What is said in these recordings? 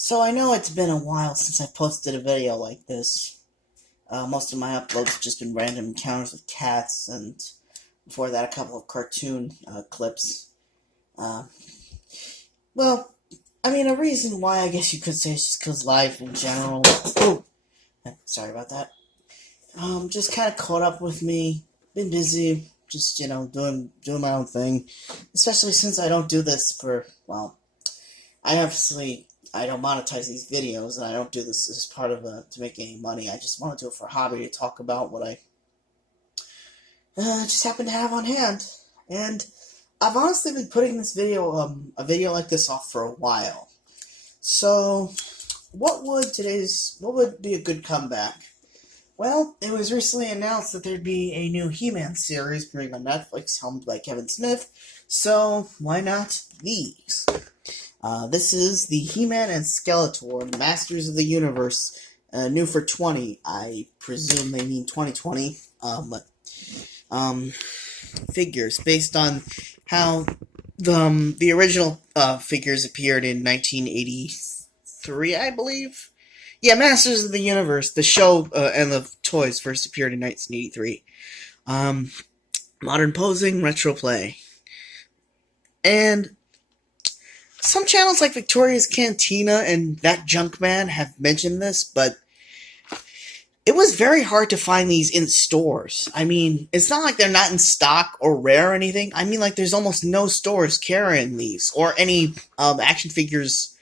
So I know it's been a while since I posted a video like this. Most of my uploads have just been random encounters with cats, and before that, a couple of cartoon clips. Uh, well, I mean, a reason why I guess you could say is just because life in general. Oh, sorry about that. Just kind of caught up with me. Been busy, just doing my own thing. Especially since I don't do this for I don't monetize these videos, and I don't do this as part of to make any money. I just want to do it for a hobby to talk about what I just happen to have on hand. And I've honestly been putting a video like this off for a while. So, what would be a good comeback? Well, it was recently announced that there'd be a new He-Man series premiering on Netflix, helmed by Kevin Smith. So why not these? This is the He-Man and Skeletor, Masters of the Universe, new for 20. I presume they mean 2020. Figures based on how the original figures appeared in 1983, I believe. Yeah, Masters of the Universe, the show and the toys first appeared in 1983. Modern posing, retro play, and some channels like Victoria's Cantina and That Junk Man have mentioned this, but it was very hard to find these in stores. I mean, it's not like they're not in stock or rare or anything. I mean, like, there's almost no stores carrying these, or any action figures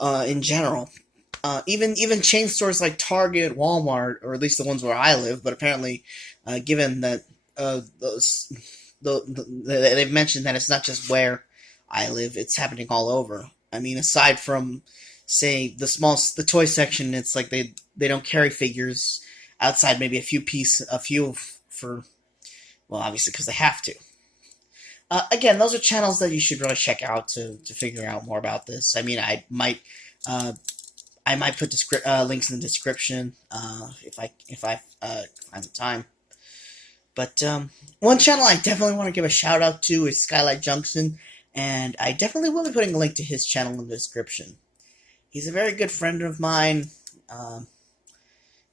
in general. Even chain stores like Target, Walmart, or at least the ones where I live, but apparently, given that they've mentioned that it's not just where I live, it's happening all over. I mean, aside from, say, the toy section, it's like they don't carry figures outside maybe a few for, well, obviously because they have to. Again, those are channels that you should really check out to figure out more about this. I mean, uh, I might put links in the description if I find the time. But one channel I definitely want to give a shout out to is Skylight Junction, and I definitely will be putting a link to his channel in the description. He's a very good friend of mine.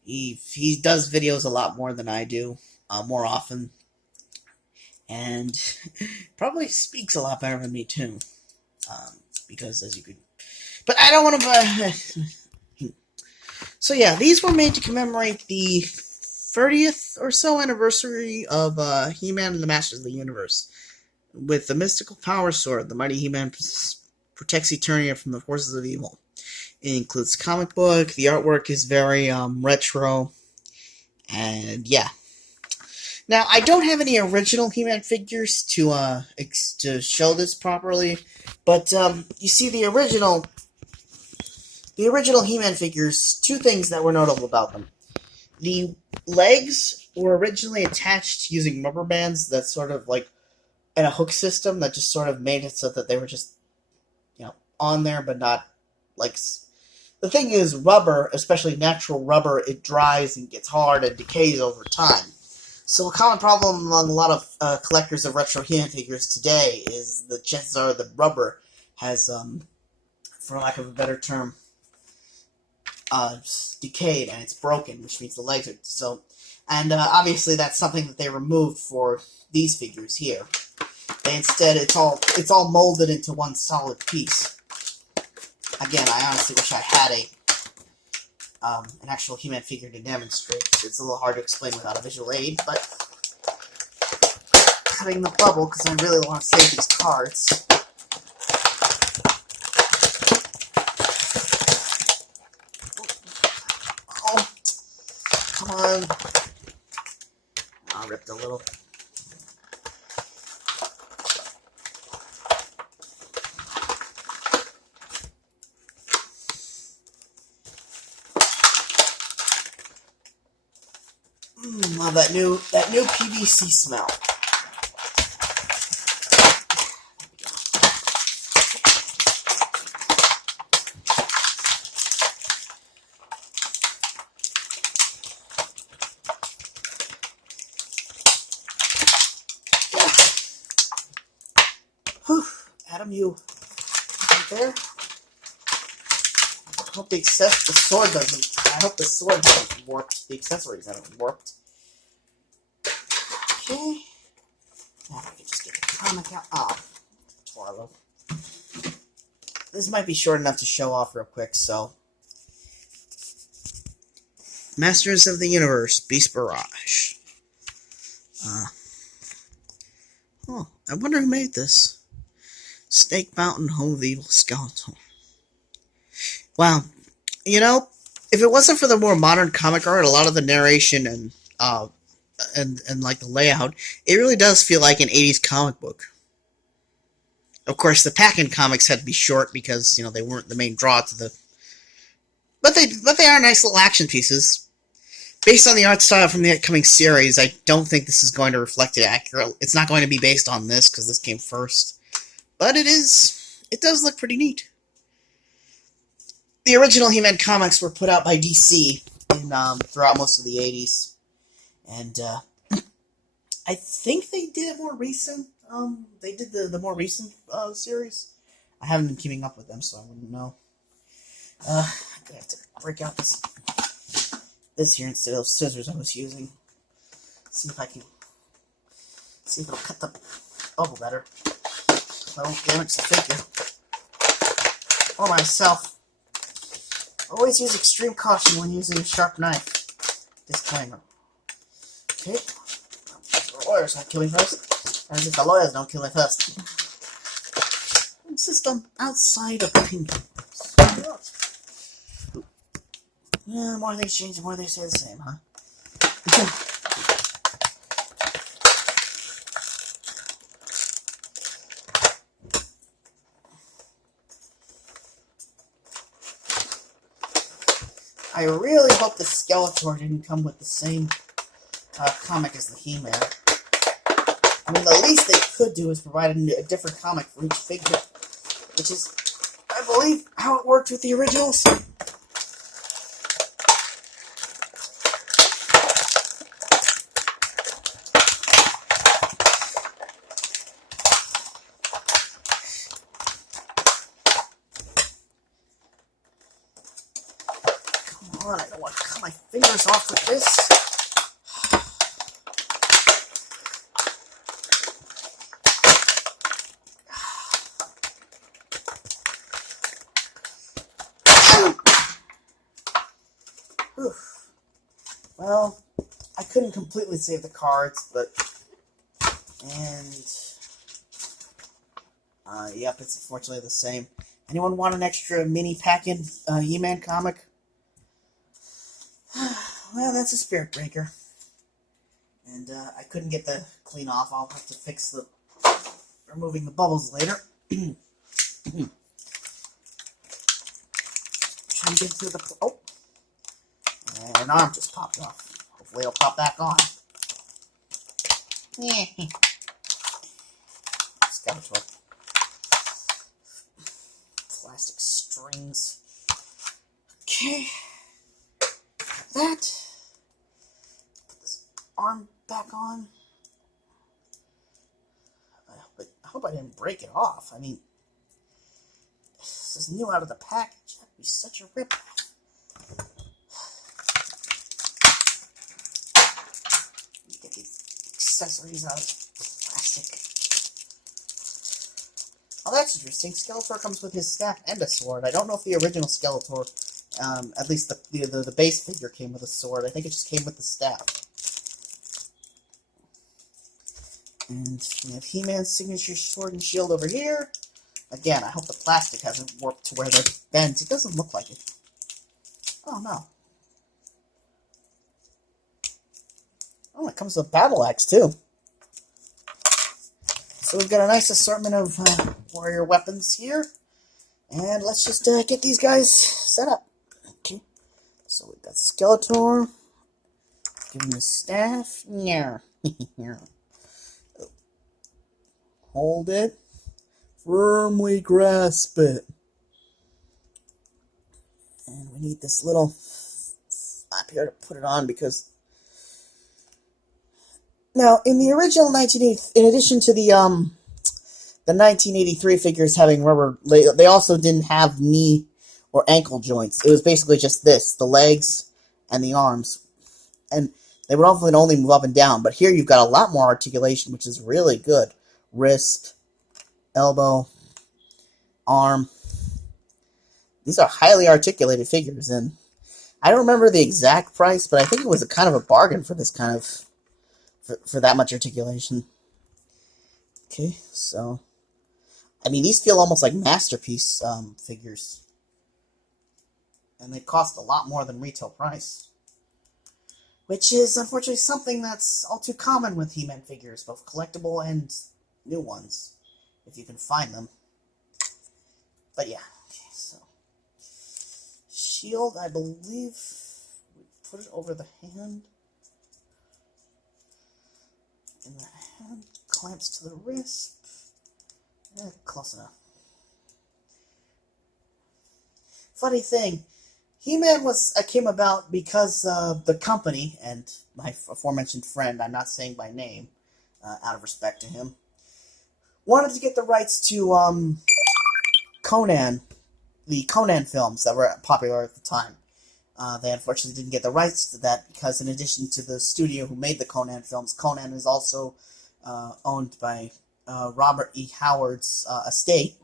He does videos a lot more than I do, more often, and probably speaks a lot better than me too. Because as you could, but I don't want to. So yeah, these were made to commemorate the 30th or so anniversary of He-Man and the Masters of the Universe. With the mystical power sword, the mighty He-Man protects Eternia from the forces of evil. It includes comic book. The artwork is very retro, and yeah. Now, I don't have any original He-Man figures to show this properly, but you see the original He-Man figures. Two things that were notable about them: the legs were originally attached using rubber bands that sort of like and a hook system that just sort of made it so that they were just on there, but not like. The thing is, rubber, especially natural rubber, it dries and gets hard and decays over time. So a common problem among a lot of collectors of retro He-Man figures today is the chances are the rubber has, for lack of a better term, decayed and it's broken, which means the legs are so. And obviously that's something that they removed for these figures here. Instead, it's all molded into one solid piece. Again, I honestly wish I had an actual He-Man figure to demonstrate. It's a little hard to explain without a visual aid, but cutting the bubble because I really want to save these cards. Oh, come on! I ripped a little. Love that new PVC smell. Whew, Adam, you right there? hope the sword doesn't. I hope the sword doesn't warped. The accessories haven't warped. Okay. Now I can just get the comic out. Oh, Twarlo. This might be short enough to show off real quick, so. Masters of the Universe, Beast Barrage. Oh, I wonder who made this. Snake Mountain, Home of the Evil Skeletor. Wow. You know, if it wasn't for the more modern comic art, a lot of the narration and like the layout, it really does feel like an 80s comic book. Of course, the pack-in comics had to be short because, you know, they weren't the main draw to the... But they are nice little action pieces. Based on the art style from the upcoming series, I don't think this is going to reflect it accurately. It's not going to be based on this, because this came first. But it does look pretty neat. The original He-Man comics were put out by DC throughout most of the 80s. And I think they did a more recent... they did the more recent series. I haven't been keeping up with them, so I wouldn't know. I'm going to have to break out this here instead of scissors I was using. See if it'll cut the bubble better. So I won't damage the figure. Or myself. Always use extreme caution when using a sharp knife. Disclaimer. Okay. The lawyers not kill me first. As if the lawyers don't kill me first. System outside of pink. Yeah, the more things change, the more they stay the same, huh? I really hope the Skeletor didn't come with the same comic as the He-Man. I mean, the least they could do is provide a different comic for each figure, which is, I believe, how it worked with the originals. I don't want to cut my fingers off with this. Well, I couldn't completely save the cards, but... yep, it's unfortunately the same. Anyone want an extra mini pack-in He-Man comic? Well, that's a spirit breaker. And I couldn't get the clean off. I'll have to fix the removing the bubbles later. Trying to get through the... Oh! And an arm just popped off. Hopefully it'll pop back on. Skeletor. Plastic strings. Okay. That. Put this arm back on. I hope I didn't break it off. I mean, this is new out of the package. That'd be such a rip-off. Get these accessories out of plastic. Oh, that's interesting. Skeletor comes with his staff and a sword. I don't know if the original Skeletor, at least the base figure, came with a sword. I think it just came with the staff. And we have He-Man's signature sword and shield over here. Again, I hope the plastic hasn't warped to where they're bent. It doesn't look like it. Oh, no. Oh, it comes with a battle axe, too. So we've got a nice assortment of warrior weapons here. And let's just get these guys set up. Okay. So we've got Skeletor. Give him his staff. Yeah. Hold it. Firmly grasp it. And we need this little flap here to put it on because... Now, in the original 1980, in addition to the 1983 figures having rubber, they also didn't have knee or ankle joints. It was basically just this, the legs and the arms. And they would often only move up and down. But here you've got a lot more articulation, which is really good. Wrist, elbow, arm. These are highly articulated figures. And I don't remember the exact price, but I think it was a kind of a bargain for this kind of, for that much articulation. Okay, so, I mean, these feel almost like masterpiece figures. And they cost a lot more than retail price. Which is, unfortunately, something that's all too common with He-Man figures, both collectible and new ones, if you can find them. But yeah, okay, so. Shield, I believe, we put it over the hand. And the hand clamps to the wrist. Close enough. Funny thing, He-Man came about because the company, and my aforementioned friend, I'm not saying by name, out of respect to him, wanted to get the rights to Conan, the Conan films that were popular at the time. They unfortunately didn't get the rights to that because in addition to the studio who made the Conan films, Conan is also owned by Robert E. Howard's estate,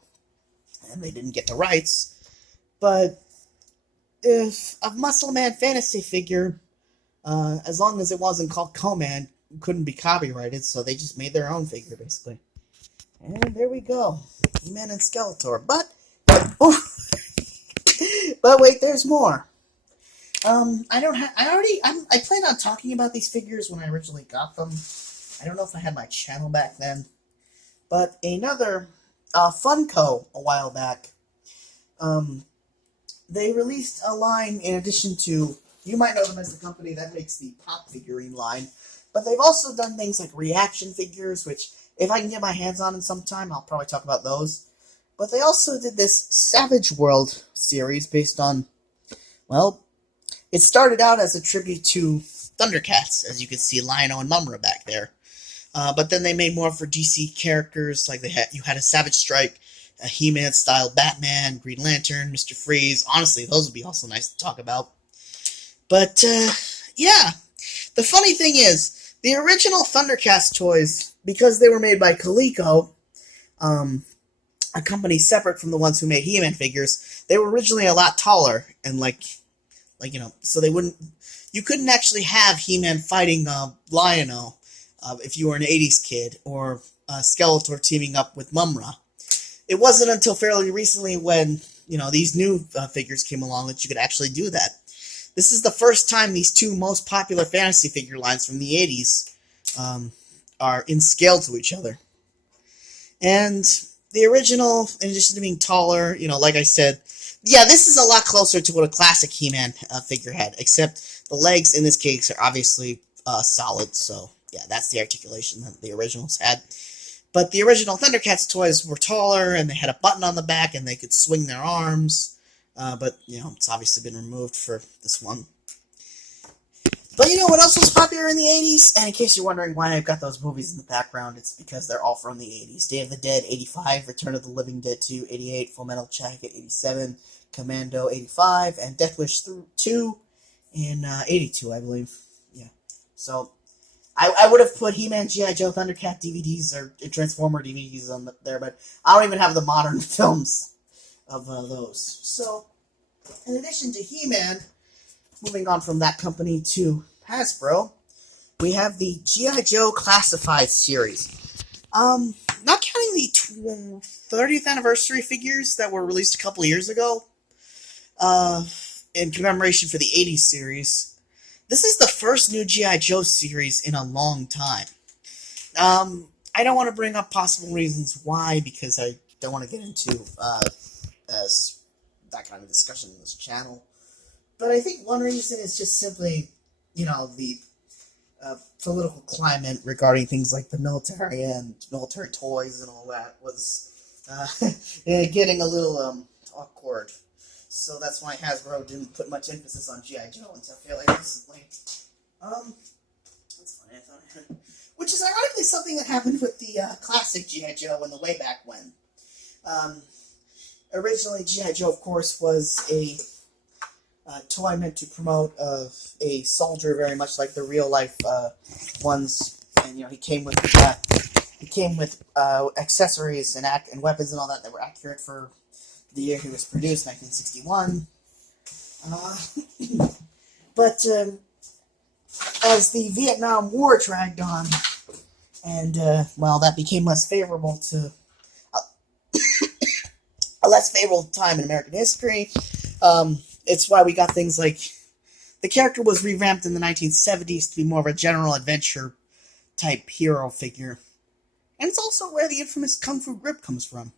and they didn't get the rights. But if a Muscle Man fantasy figure, as long as it wasn't called Conan, couldn't be copyrighted, so they just made their own figure, basically. And there we go. He-Man and Skeletor. But, oh, but wait, there's more. I plan on talking about these figures when I originally got them. I don't know if I had my channel back then. But another, Funko, a while back, they released a line in addition to, you might know them as the company that makes the pop figurine line, but they've also done things like reaction figures, which, if I can get my hands on in sometime, I'll probably talk about those. But they also did this Savage World series based on, well, it started out as a tribute to Thundercats, as you can see Lion-O and Mumra back there. But then they made more for DC characters, like you had a Savage Strike, a He-Man style Batman, Green Lantern, Mr. Freeze. Honestly, those would be also nice to talk about. But, yeah. The funny thing is, the original Thundercats toys, because they were made by Coleco, a company separate from the ones who made He-Man figures, they were originally a lot taller, and so they wouldn't, you couldn't actually have He-Man fighting Lion-O if you were an 80s kid, or Skeletor teaming up with Mumra. It wasn't until fairly recently when, these new figures came along that you could actually do that. This is the first time these two most popular fantasy figure lines from the 80s are in scale to each other. And the original, in addition to being taller, like I said, yeah, this is a lot closer to what a classic He-Man figure had, except the legs in this case are obviously solid, so yeah, that's the articulation that the originals had. But the original Thundercats toys were taller, and they had a button on the back, and they could swing their arms. But, it's obviously been removed for this one. But you know what else was popular in the 80s? And in case you're wondering why I've got those movies in the background, it's because they're all from the 80s. Day of the Dead, 85, Return of the Living Dead 2, 88, Full Metal Jacket, 87, Commando, 85, and Death Wish 2 in 82, I believe. Yeah. So, I would have put He-Man, G.I. Joe, Thundercat DVDs, or Transformer DVDs on there, but I don't even have the modern films of those. So, in addition to He-Man, moving on from that company to Hasbro, we have the G.I. Joe Classified series. Not counting the 30th anniversary figures that were released a couple of years ago, in commemoration for the 80s series, this is the first new G.I. Joe series in a long time. I don't want to bring up possible reasons why, because I don't want to get into that kind of discussion in this channel. But I think one reason is just simply, the political climate regarding things like the military and military toys and all that was getting a little awkward. So that's why Hasbro didn't put much emphasis on G.I. Joe until fairly recently. That's funny, I thought. Which is ironically something that happened with the classic G.I. Joe in the way back when. Originally, G.I. Joe, of course, was a toy meant to promote a soldier, very much like the real life ones. And he came with accessories and weapons and all that were accurate for the year he was produced, 1961. But as the Vietnam War dragged on, and that became less favorable to a less favorable time in American history. It's why we got things like the character was revamped in the 1970s to be more of a general adventure type hero figure. And it's also where the infamous Kung Fu grip comes from.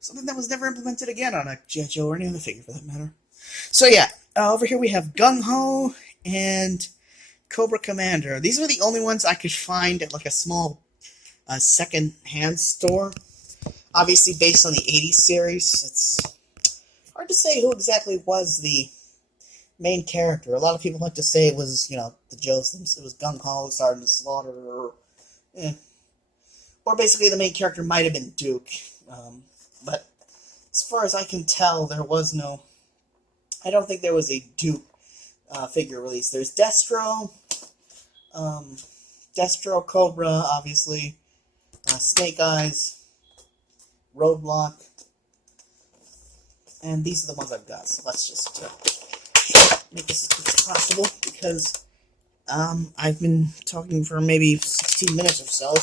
Something that was never implemented again on a G.I. Joe or any other figure for that matter. So yeah, over here we have Gung Ho and Cobra Commander. These are the only ones I could find at like a small second-hand store. Obviously based on the 80s series, it's hard to say who exactly was the main character. A lot of people like to say it was, the Joes. It was Gung Ho, Sergeant Slaughter, or basically the main character might have been Duke. But as far as I can tell, I don't think there was a Duke figure released. There's Destro, Cobra, obviously, Snake Eyes, Roadblock, and these are the ones I've got. So let's just make this as quick as possible, because I've been talking for maybe 16 minutes or so